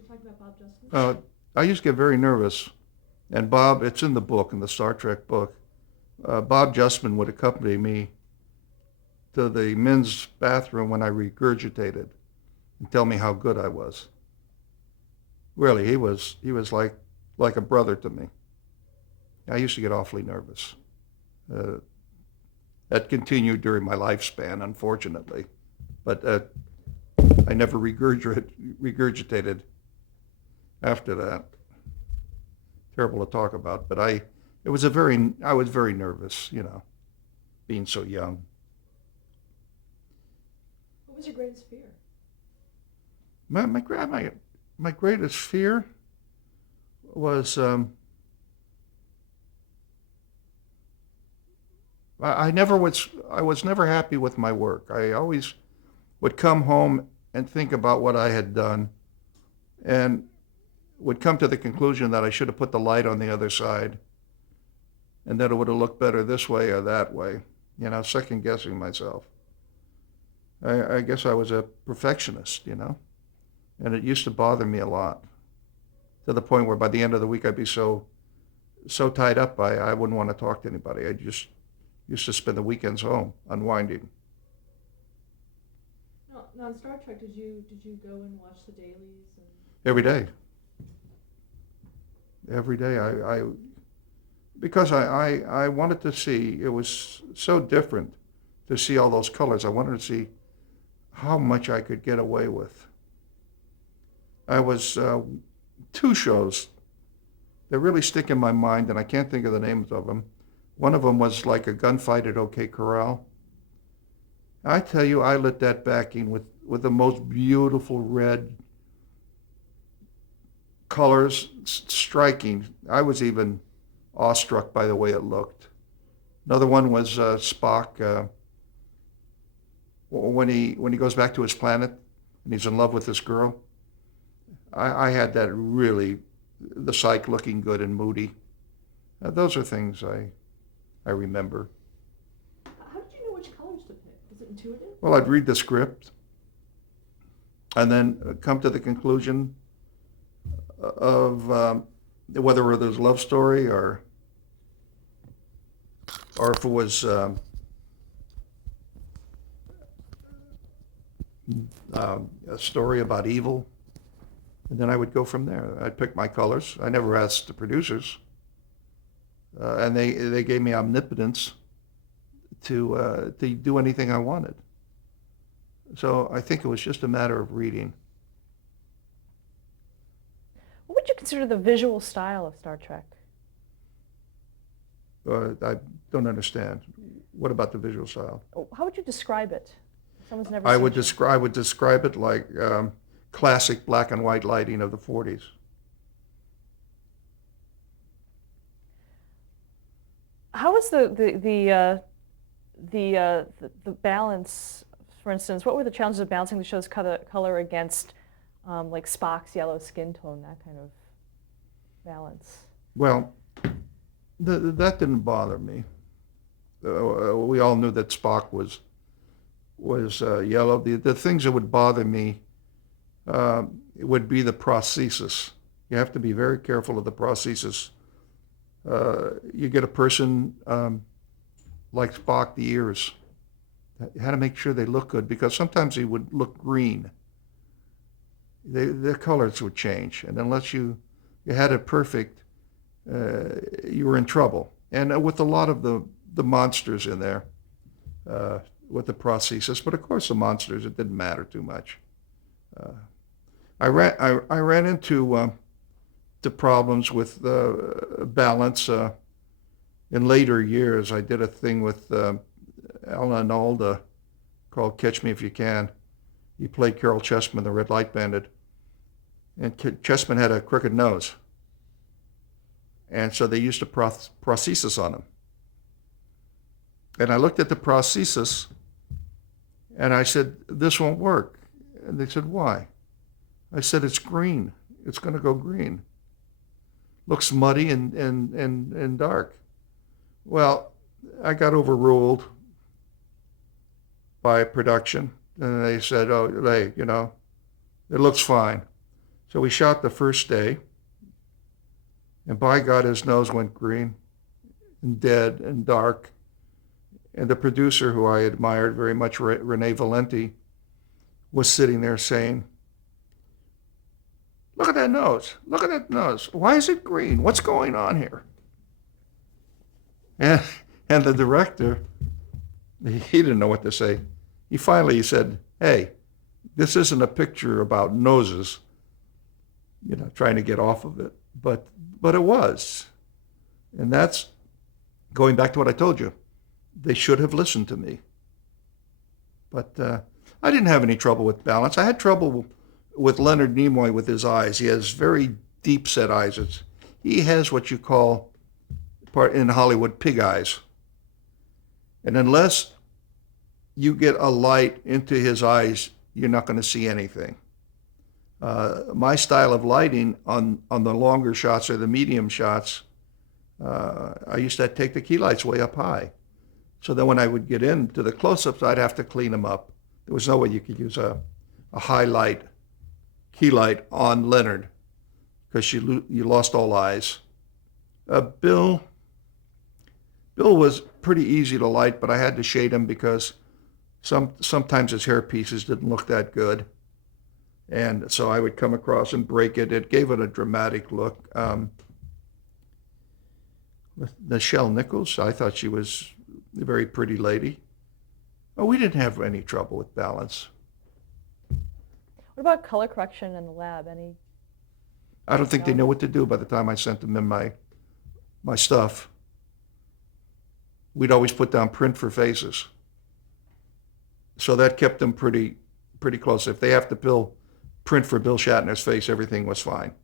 You're talking about Bob Justin? I used to get very nervous, and Bob, it's in the book, in the Star Trek book. Bob Justman would accompany me to the men's bathroom when I regurgitated and tell me how good I was. Really, he was like a brother to me. I used to get awfully nervous. Uh, that continued during my lifespan, unfortunately, but I never regurgitated after that. Terrible to talk about, but I was very nervous, being so young. What was your greatest fear? My greatest fear was I was never happy with my work. I always would come home and think about what I had done, and would come to the conclusion that I should have put the light on the other side, and that it would have looked better this way or that way. Second guessing myself. I guess I was a perfectionist, and it used to bother me a lot, to the point where by the end of the week I'd be so tied up I wouldn't want to talk to anybody. I just used to spend the weekends home unwinding. Now in Star Trek, did you go and watch the dailies and? Every day. Every day. Because I wanted to see, it was so different to see all those colors. I wanted to see how much I could get away with. I was two shows that really stick in my mind, and I can't think of the names of them. One of them was like a gunfight at OK Corral. I tell you, I lit that backing with the most beautiful red colors, striking. I was even awestruck by the way it looked. Another one was Spock when he goes back to his planet and he's in love with this girl. I had that really, the psych looking good and moody. Those are things I remember. How did you know which colors to pick? Was it intuitive? Well, I'd read the script and then come to the conclusion of whether it was a love story or if it was a story about evil. And then I would go from there. I'd pick my colors. I never asked the producers. And they gave me omnipotence to do anything I wanted. So I think it was just a matter of reading. What would you consider the visual style of Star Trek? I don't understand. What about the visual style? How would you describe it? Someone's never I seen would it. describe it like classic black and white lighting of the 40s. How is the balance? For instance, what were the challenges of balancing the show's color against like Spock's yellow skin tone, that kind of balance? Well, that didn't bother me. We all knew that Spock was yellow. The things that would bother me would be the prosthesis. You have to be very careful of the prosthesis. You get a person like Spock, the ears. You had to make sure they look good because sometimes they would look green. Their colors would change, and unless you had it perfect, you were in trouble. And with a lot of the monsters in there, with the prosthesis, but of course the monsters, it didn't matter too much. I ran into the problems with balance in later years. I did a thing with Alan Alda called Catch Me If You Can. He played Carol Chessman, the Red Light Bandit, and Chessman had a crooked nose, and so they used a prosthesis on him. And I looked at the prosthesis, and I said, "This won't work." And they said, "Why?" I said, "It's green. It's going to go green. Looks muddy and dark." Well, I got overruled by production, and they said, "Oh, hey, it looks fine." So we shot the first day, and by God, his nose went green and dead and dark. And the producer, who I admired very much, Renee Valenti, was sitting there saying, "Look at that nose. Look at that nose. Why is it green? What's going on here?" And the director, he didn't know what to say. He finally said, "Hey, this isn't a picture about noses," trying to get off of it. But it was. And that's going back to what I told you. They should have listened to me. But I didn't have any trouble with balance. I had trouble with Leonard Nimoy with his eyes. He has very deep set eyes. He has what you call, in Hollywood, pig eyes. And unless you get a light into his eyes, you're not going to see anything. My style of lighting on the longer shots or the medium shots, I used to take the key lights way up high. So then when I would get into the close-ups, I'd have to clean them up. There was no way you could use a highlight key light on Leonard because you lost all eyes. Bill was pretty easy to light, but I had to shade him because sometimes his hair pieces didn't look that good. And so I would come across and break it. It gave it a dramatic look. Nichelle Nichols, I thought she was a very pretty lady. Oh, we didn't have any trouble with balance. What about color correction in the lab? I don't think they knew what to do by the time I sent them in my stuff. We'd always put down print for faces. So that kept them pretty close. If they have to print for Bill Shatner's face, everything was fine.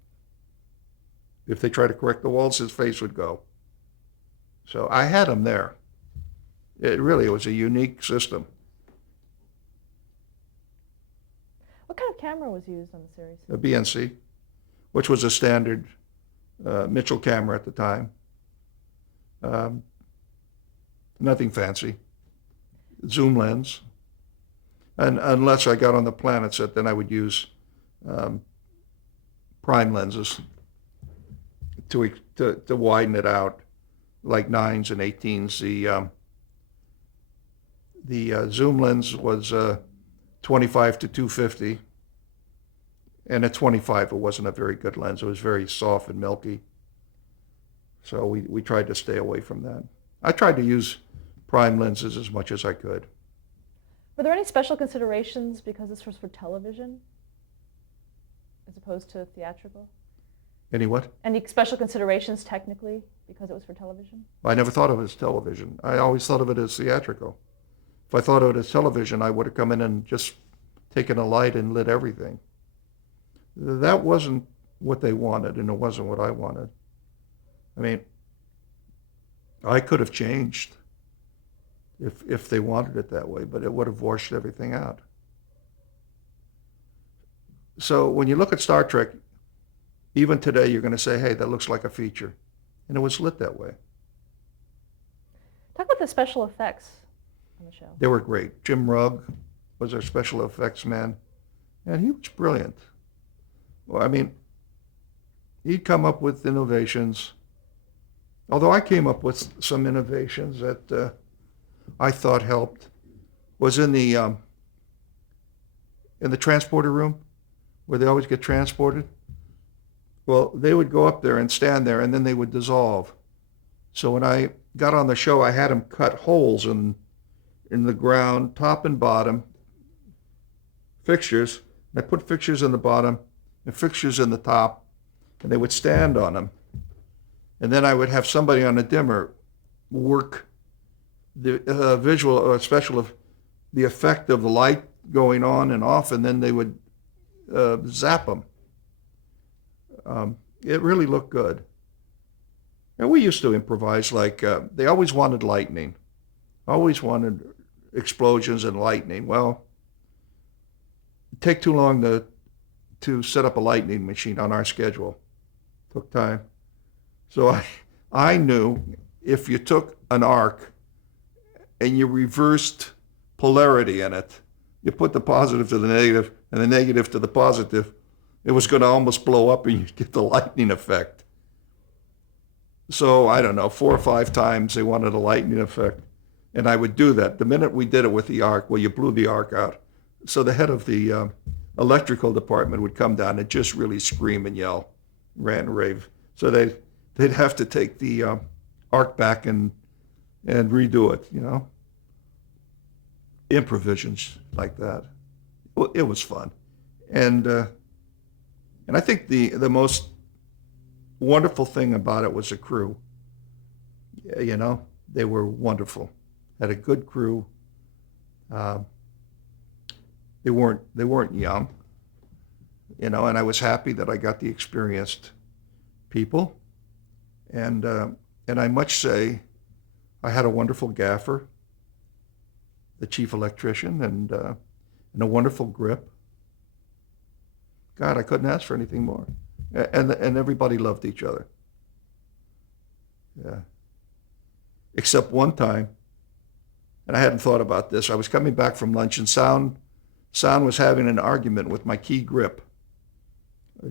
If they try to correct the walls, his face would go. So I had him there. It was a unique system. What kind of camera was used on the series? A BNC, which was a standard Mitchell camera at the time. Nothing fancy. Zoom lens. And unless I got on the Planet set, then I would use prime lenses to widen it out, like 9s and 18s. The zoom lens was 25 to 250, and at 25 it wasn't a very good lens. It was very soft and milky, so we tried to stay away from that. I tried to use prime lenses as much as I could. Were there any special considerations because this was for television as opposed to theatrical? Any what? Any special considerations technically because it was for television? I never thought of it as television. I always thought of it as theatrical. If I thought of it as television, I would have come in and just taken a light and lit everything. That wasn't what they wanted, and it wasn't what I wanted. I mean, I could have changed if they wanted it that way, but it would have washed everything out. So when you look at Star Trek, even today, you're going to say, hey, that looks like a feature. And it was lit that way. Talk about the special effects on the show. They were great. Jim Rugg was our special effects man, and he was brilliant. Well, I mean, he'd come up with innovations. Although I came up with some innovations that I thought helped, was in the transporter room where they always get transported. Well, they would go up there and stand there, and then they would dissolve. So when I got on the show, I had them cut holes in the ground, top and bottom, fixtures. And I put fixtures in the bottom and fixtures in the top, and they would stand on them. And then I would have somebody on a dimmer work the visual or special of the effect of the light going on and off, and then they would zap them. It really looked good. And we used to improvise like they always wanted lightning, always wanted explosions and lightning. Well, it'd take too long to set up a lightning machine on our schedule. It took time. So I knew if you took an arc and you reversed polarity in it, you put the positive to the negative and the negative to the positive, it was going to almost blow up and you'd get the lightning effect. So I don't know, 4 or 5 times they wanted a lightning effect. And I would do that. The minute we did it with the arc, well, you blew the arc out. So the head of the electrical department would come down and just really scream and yell, rant and rave. So they'd have to take the arc back and redo it, you know. Improvisions like that. Well, it was fun. And I think the most wonderful thing about it was the crew. You know, they were wonderful. Had a good crew. They weren't young, you know, and I was happy that I got the experienced people. And I must say, I had a wonderful gaffer, the chief electrician, and a wonderful grip. God, I couldn't ask for anything more. And everybody loved each other. Yeah. Except one time, and I hadn't thought about this. I was coming back from lunch, and Sound was having an argument with my key grip,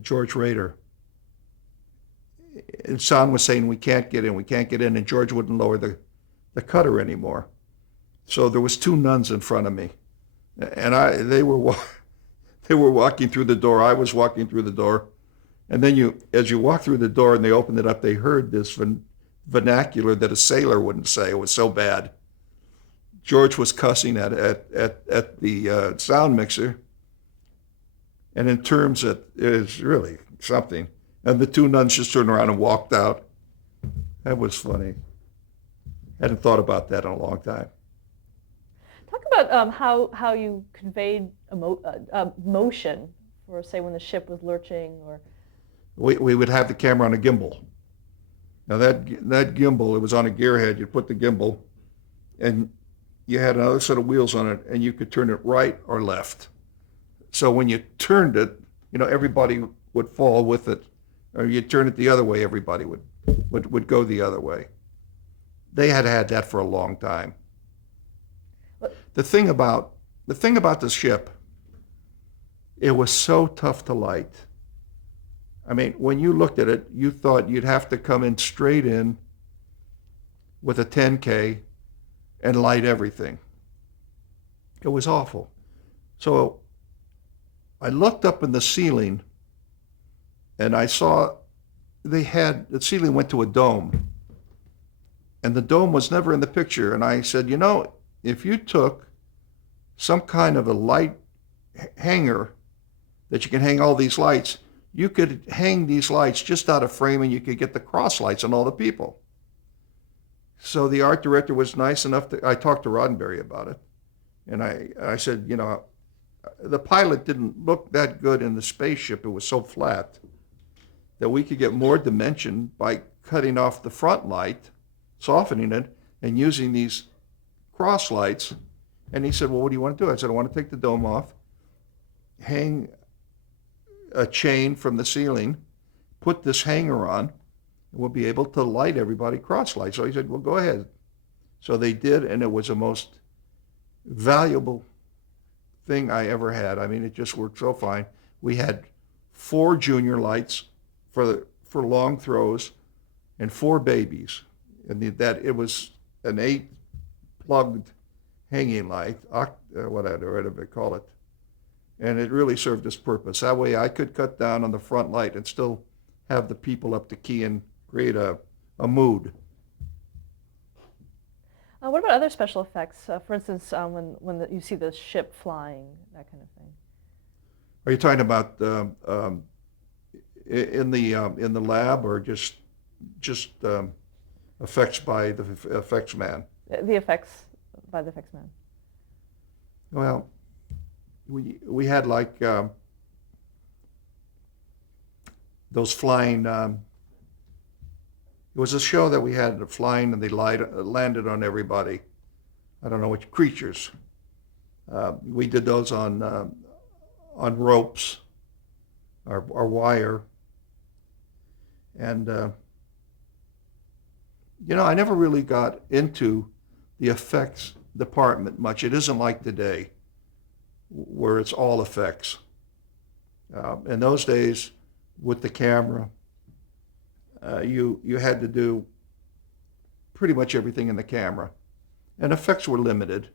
George Rader. And Sound was saying, we can't get in, and George wouldn't lower the cutter anymore. So there was 2 nuns in front of me, and they were walking through the door. I was walking through the door, and then as you walk through the door and they opened it up, they heard this vernacular that a sailor wouldn't say. It was so bad. George was cussing at the sound mixer, and in terms that is really something. And the 2 nuns just turned around and walked out. That was funny. Hadn't thought about that in a long time. Talk about how you conveyed motion, for say when the ship was lurching, or. We would have the camera on a gimbal. Now that gimbal, it was on a gearhead. You'd put the gimbal, and you had another set of wheels on it, and you could turn it right or left. So when you turned it, you know, everybody would fall with it. Or you turn it the other way, everybody would go the other way. They had that for a long time. The thing about the ship, it was so tough to light. I mean, when you looked at it, you thought you'd have to come in straight in with a 10K and light everything. It was awful. So I looked up in the ceiling, and I saw the ceiling went to a dome, and the dome was never in the picture. And I said, you know, if you took some kind of a light hanger that you can hang all these lights, you could hang these lights just out of frame, and you could get the cross lights on all the people. So the art director was nice enough I talked to Roddenberry about it. And I said, you know, the pilot didn't look that good in the spaceship. It was so flat that we could get more dimension by cutting off the front light, softening it, and using these cross lights. And he said, well, what do you want to do? I said, I want to take the dome off, hang a chain from the ceiling, put this hanger on, and we'll be able to light everybody cross light. So he said, well, go ahead. So they did, and it was the most valuable thing I ever had. I mean, it just worked so fine. We had 4 junior lights for long throws and 4 babies. And it was an 8 plugged hanging light, whatever they call it. And it really served its purpose. That way I could cut down on the front light and still have the people up to key and create a mood. What about other special effects? For instance, when you see the ship flying, that kind of thing. Are you talking about in the lab, or just effects by the effects man? The effects by the effects man. Well, we had like those flying. It was a show that we had flying, and they landed on everybody. I don't know which creatures. We did those on ropes, or wire, and you know, I never really got into the effects department much. It isn't like today, where it's all effects. In those days, with the camera, you had to do pretty much everything in the camera, and effects were limited.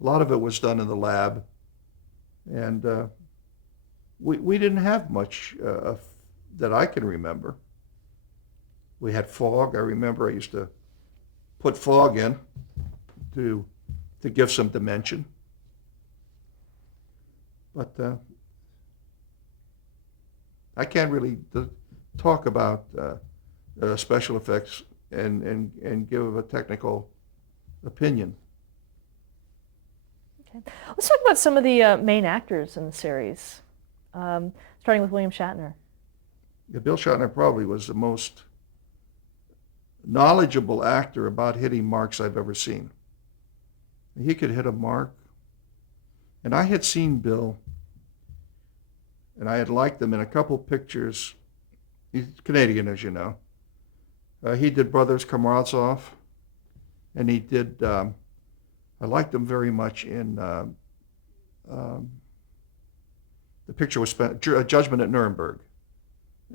A lot of it was done in the lab, and we didn't have much that I can remember. We had fog. I remember I used to put fog in to give some dimension, but I can't really talk about special effects and give a technical opinion. Okay. Let's talk about some of the main actors in the series, starting with William Shatner. Yeah, Bill Shatner probably was the most knowledgeable actor about hitting marks I've ever seen. He could hit a mark. And I had seen Bill, and I had liked him in a couple pictures. He's Canadian, as you know. He did Brothers Karamazov, and he did, I liked him very much in, the picture was Judgment at Nuremberg.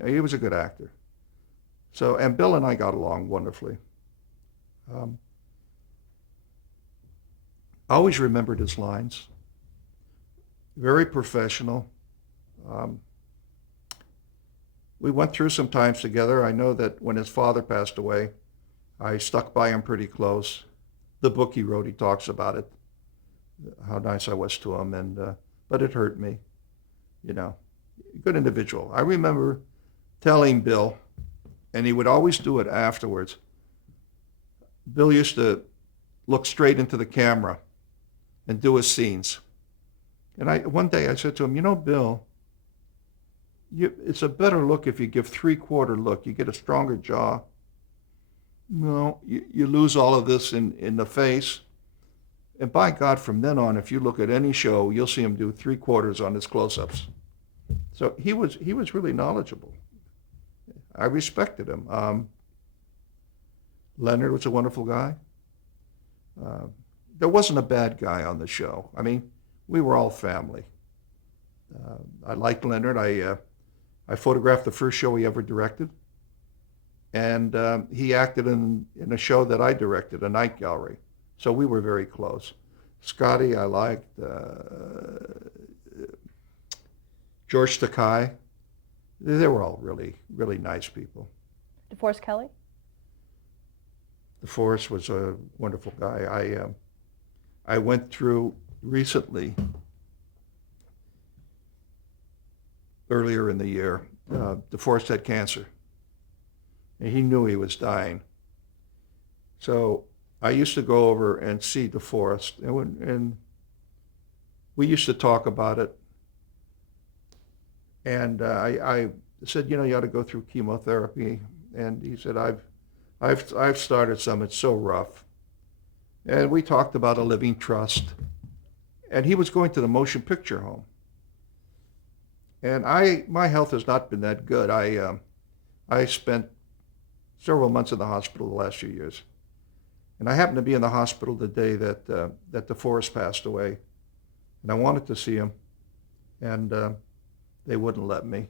He was a good actor. So, and Bill and I got along wonderfully. I always remembered his lines. Very professional. We went through some times together. I know that when his father passed away, I stuck by him pretty close. The book he wrote, he talks about it, how nice I was to him, and but it hurt me, you know. Good individual. I remember telling Bill, and he would always do it afterwards. Bill used to look straight into the camera and do his scenes. And one day I said to him, you know, Bill, it's a better look if you give three-quarter look. You get a stronger jaw. No, you lose all of this in the face. And by God, from then on, if you look at any show, you'll see him do three-quarters on his close-ups. So he was really knowledgeable. I respected him. Leonard was a wonderful guy. There wasn't a bad guy on the show. I mean, we were all family. I liked Leonard. I photographed the first show he ever directed, and he acted in a show that I directed, A Night Gallery. So we were very close. Scotty, I liked. George Takei. They were all really, really nice people. DeForest Kelley? DeForest was a wonderful guy. I went through recently, earlier in the year, DeForest had cancer, and he knew he was dying. So I used to go over and see DeForest, and we used to talk about it. And I said, you know, you ought to go through chemotherapy. And he said, I've started some. It's so rough. And we talked about a living trust. And he was going to the motion picture home. And my health has not been that good. I spent several months in the hospital the last few years. And I happened to be in the hospital the day that DeForest passed away. And I wanted to see him. And they wouldn't let me.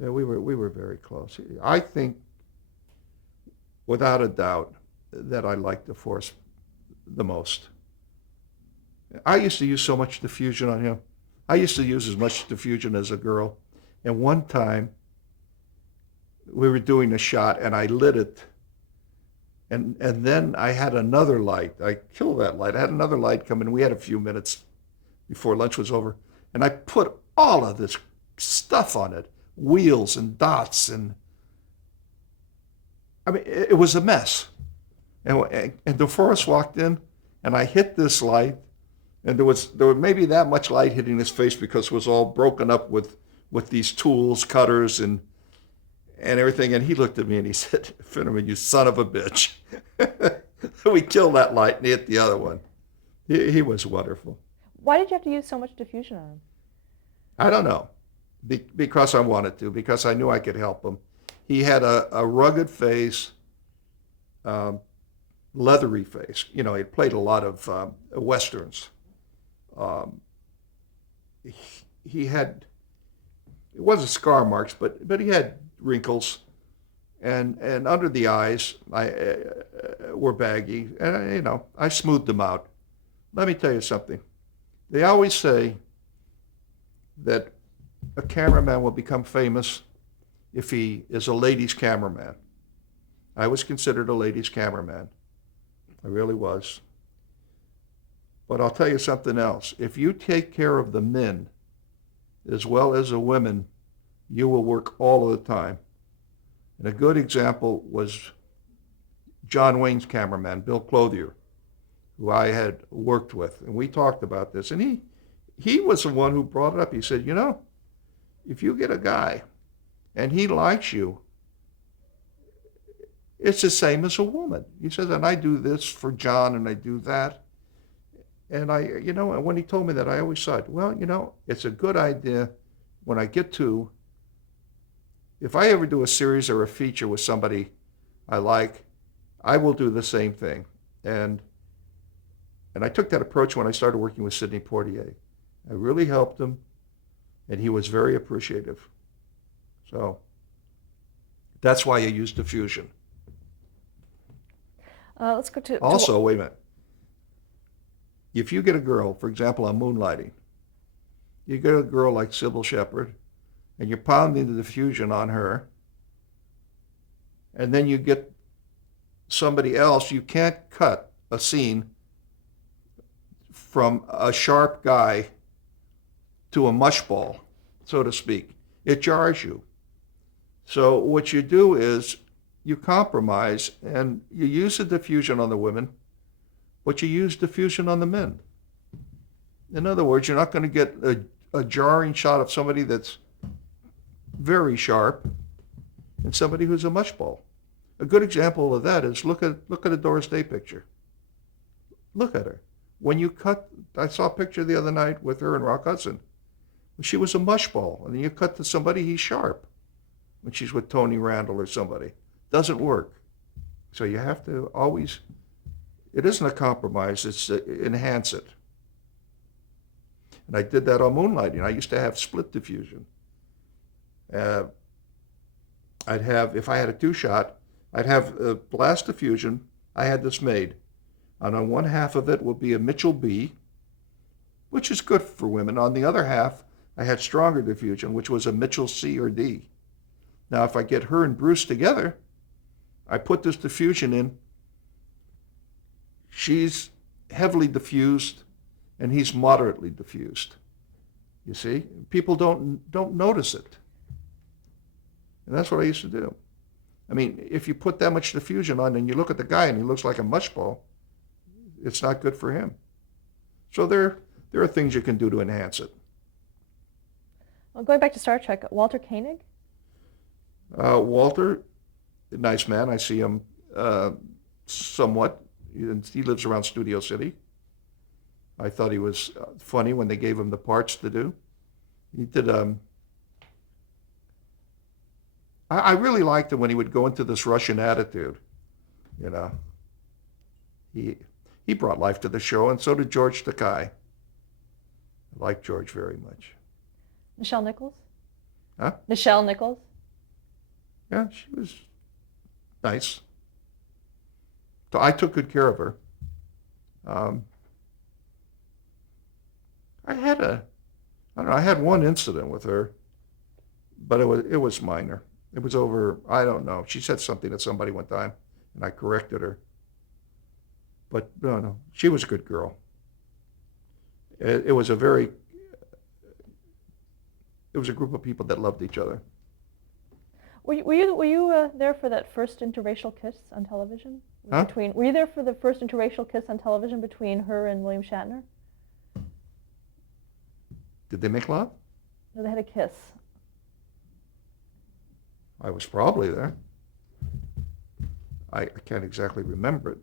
Yeah, we were very close. I think, without a doubt, that I liked DeForest the most. I used to use so much diffusion on him. I used to use as much diffusion as a girl. And one time, we were doing a shot, and I lit it. And then I had another light. I killed that light. I had another light come in. We had a few minutes before lunch was over. And I put all of this stuff on it, wheels and dots, and I mean, it was a mess. And DeForest walked in, and I hit this light, and there was maybe that much light hitting his face because it was all broken up with these tools, cutters, and everything. And he looked at me and he said, "Finnerman, you son of a bitch." We killed that light, and he hit the other one. He was wonderful. Why did you have to use so much diffusion on him? I don't know, because I wanted to, because I knew I could help him. He had a rugged face, leathery face. You know, he played a lot of Westerns. He had wasn't scar marks, but he had wrinkles, and under the eyes were baggy, and I smoothed them out. Let me tell you something. They always say that a cameraman will become famous if he is a ladies' cameraman. I was considered a ladies' cameraman. I really was. But I'll tell you something else. If you take care of the men as well as the women, you will work all of the time. And a good example was John Wayne's cameraman, Bill Clothier, who I had worked with. And we talked about this. And he was the one who brought it up. He said, if you get a guy and he likes you, it's the same as a woman. He says, and I do this for John and I do that. And and when he told me that, I always thought, well, it's a good idea when I get to, if I ever do a series or a feature with somebody I like, I will do the same thing. And I took that approach when I started working with Sidney Poitier. I really helped him, and he was very appreciative. So that's why I used diffusion. Let's go to Also, wait a minute. If you get a girl, for example, on Moonlighting, you get a girl like Sybil Shepherd, and you're pounding the diffusion on her, and then you get somebody else, you can't cut a scene from a sharp guy to a mushball, so to speak. It jars you. So what you do is you compromise and you use the diffusion on the women, but you use diffusion on the men. In other words, you're not going to get a jarring shot of somebody that's very sharp and somebody who's a mushball. A good example of that is look at a Doris Day picture. Look at her. When you cut, I saw a picture the other night with her and Rock Hudson. She was a mushball, and then you cut to somebody, he's sharp. When she's with Tony Randall or somebody. Doesn't work. So you have to always, it isn't a compromise, it's enhance it. And I did that on Moonlighting. I used to have split diffusion. I'd have, if I had a two-shot, I'd have a blast diffusion. I had this made. And on one half of it will be a Mitchell B, which is good for women. On the other half, I had stronger diffusion, which was a Mitchell C or D. Now, if I get her and Bruce together, I put this diffusion in. She's heavily diffused, and he's moderately diffused. You see? People don't notice it. And that's what I used to do. I mean, if you put that much diffusion on and you look at the guy and he looks like a mushball, it's not good for him. So there are things you can do to enhance it. well, going back to Star Trek, Walter Koenig? Walter, nice man. I see him somewhat. He lives around Studio City. I thought he was funny when they gave him the parts to do. He did. I really liked him when he would go into this Russian attitude. He brought life to the show, and so did George Takei. I like George very much. Nichelle Nichols? Huh? Nichelle Nichols? Yeah, she was nice. So I took good care of her. I had one incident with her, but it was minor. It was over, I don't know. She said something to somebody one time, and I corrected her. But no, she was a good girl. It was a group of people that loved each other. Were you there for that first interracial kiss on television? Huh? Were you there for the first interracial kiss on television between her and William Shatner? Did they make love? No, they had a kiss. I was probably there. I can't exactly remember it.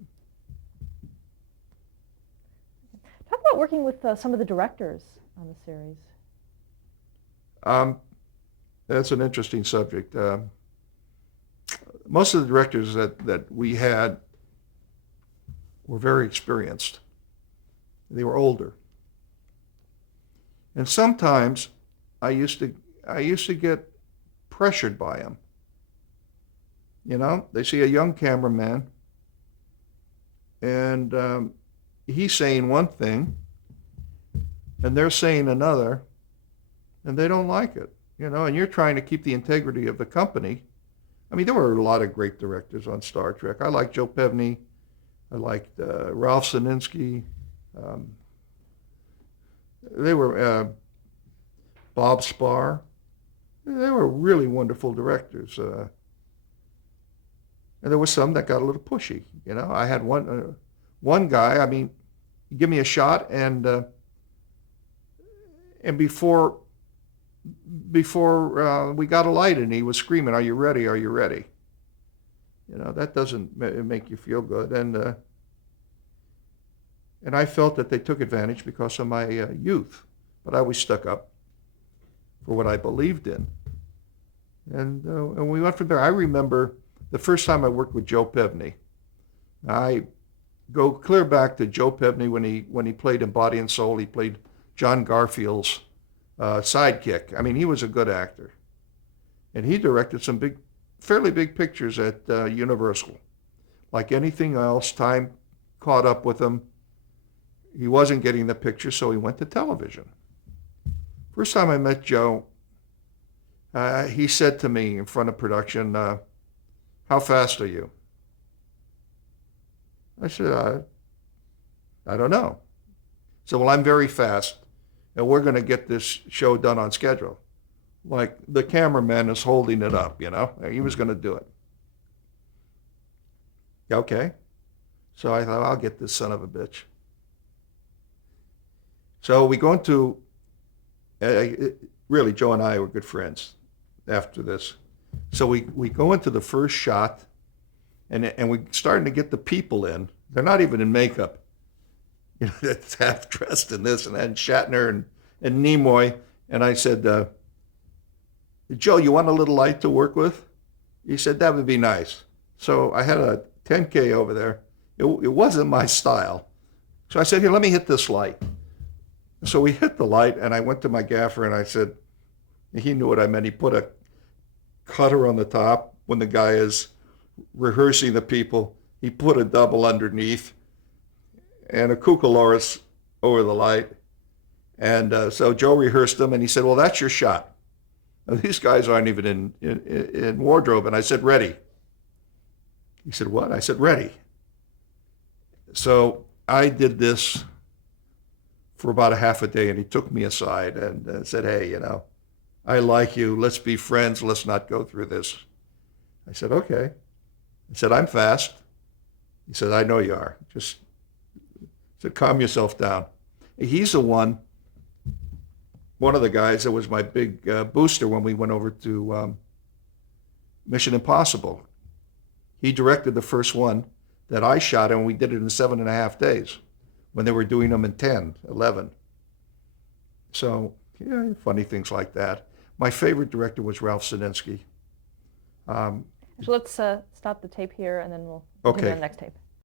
Talk about working with some of the directors on the series. That's an interesting subject. Most of the directors that we had were very experienced. They were older. And sometimes I I used to get pressured by them. You know, they see a young cameraman, and he's saying one thing, and they're saying another, and they don't like it. You know, and you're trying to keep the integrity of the company. I mean, there were a lot of great directors on Star Trek. I liked Joe Pevney. I liked Ralph Sininsky. Um, they were Bob Spar. They were really wonderful directors. And there was some that got a little pushy. You know, I had one guy. I mean, give me a shot, and before we got a light, and he was screaming, "Are you ready? Are you ready?" You know, that doesn't make you feel good. And I felt that they took advantage because of my youth, but I always stuck up for what I believed in. And we went from there. I remember the first time I worked with Joe Pevney. I go clear back to Joe Pevney when he played in Body and Soul. He played John Garfield's sidekick. I mean, he was a good actor, and he directed some fairly big pictures at Universal. Like anything else, time caught up with him. He wasn't getting the picture, so he went to television. First time I met Joe, he said to me in front of production, "How fast are you?" I said, "I don't know." So, "Well, I'm very fast, and we're going to get this show done on schedule." Like the cameraman is holding it up, you know. He was going to do it. Okay. So I thought, I'll get this son of a bitch. So we go into, really, Joe and I were good friends after this. So we go into the first shot, and we're starting to get the people in. They're not even in makeup. You know, that's half dressed in this and that, and Shatner and Nimoy. And I said, "Joe, you want a little light to work with?" He said, "That would be nice." So I had a 10K over there. It wasn't my style. So I said, "Here, let me hit this light." So we hit the light, and I went to my gaffer, and I said, he knew what I meant. He put a cutter on the top when the guy is rehearsing the people. He put a double underneath and a cucaloris over the light. And so Joe rehearsed them, and he said, "Well, that's your shot. Now, these guys aren't even in wardrobe." And I said, "Ready." He said, "What?" I said, "Ready." So I did this for about a half a day, and he took me aside and said, "Hey, you know, I like you. Let's be friends. Let's not go through this." I said, "Okay." I said, "I'm fast." He said, "I know you are. Just calm yourself down." He's the one of the guys that was my big booster when we went over to Mission Impossible. He directed the first one that I shot, and we did it in 7.5 days when they were doing them in 10, 11. So, yeah, funny things like that. My favorite director was Ralph Sininsky. So let's stop the tape here, and then we'll continue on the next tape.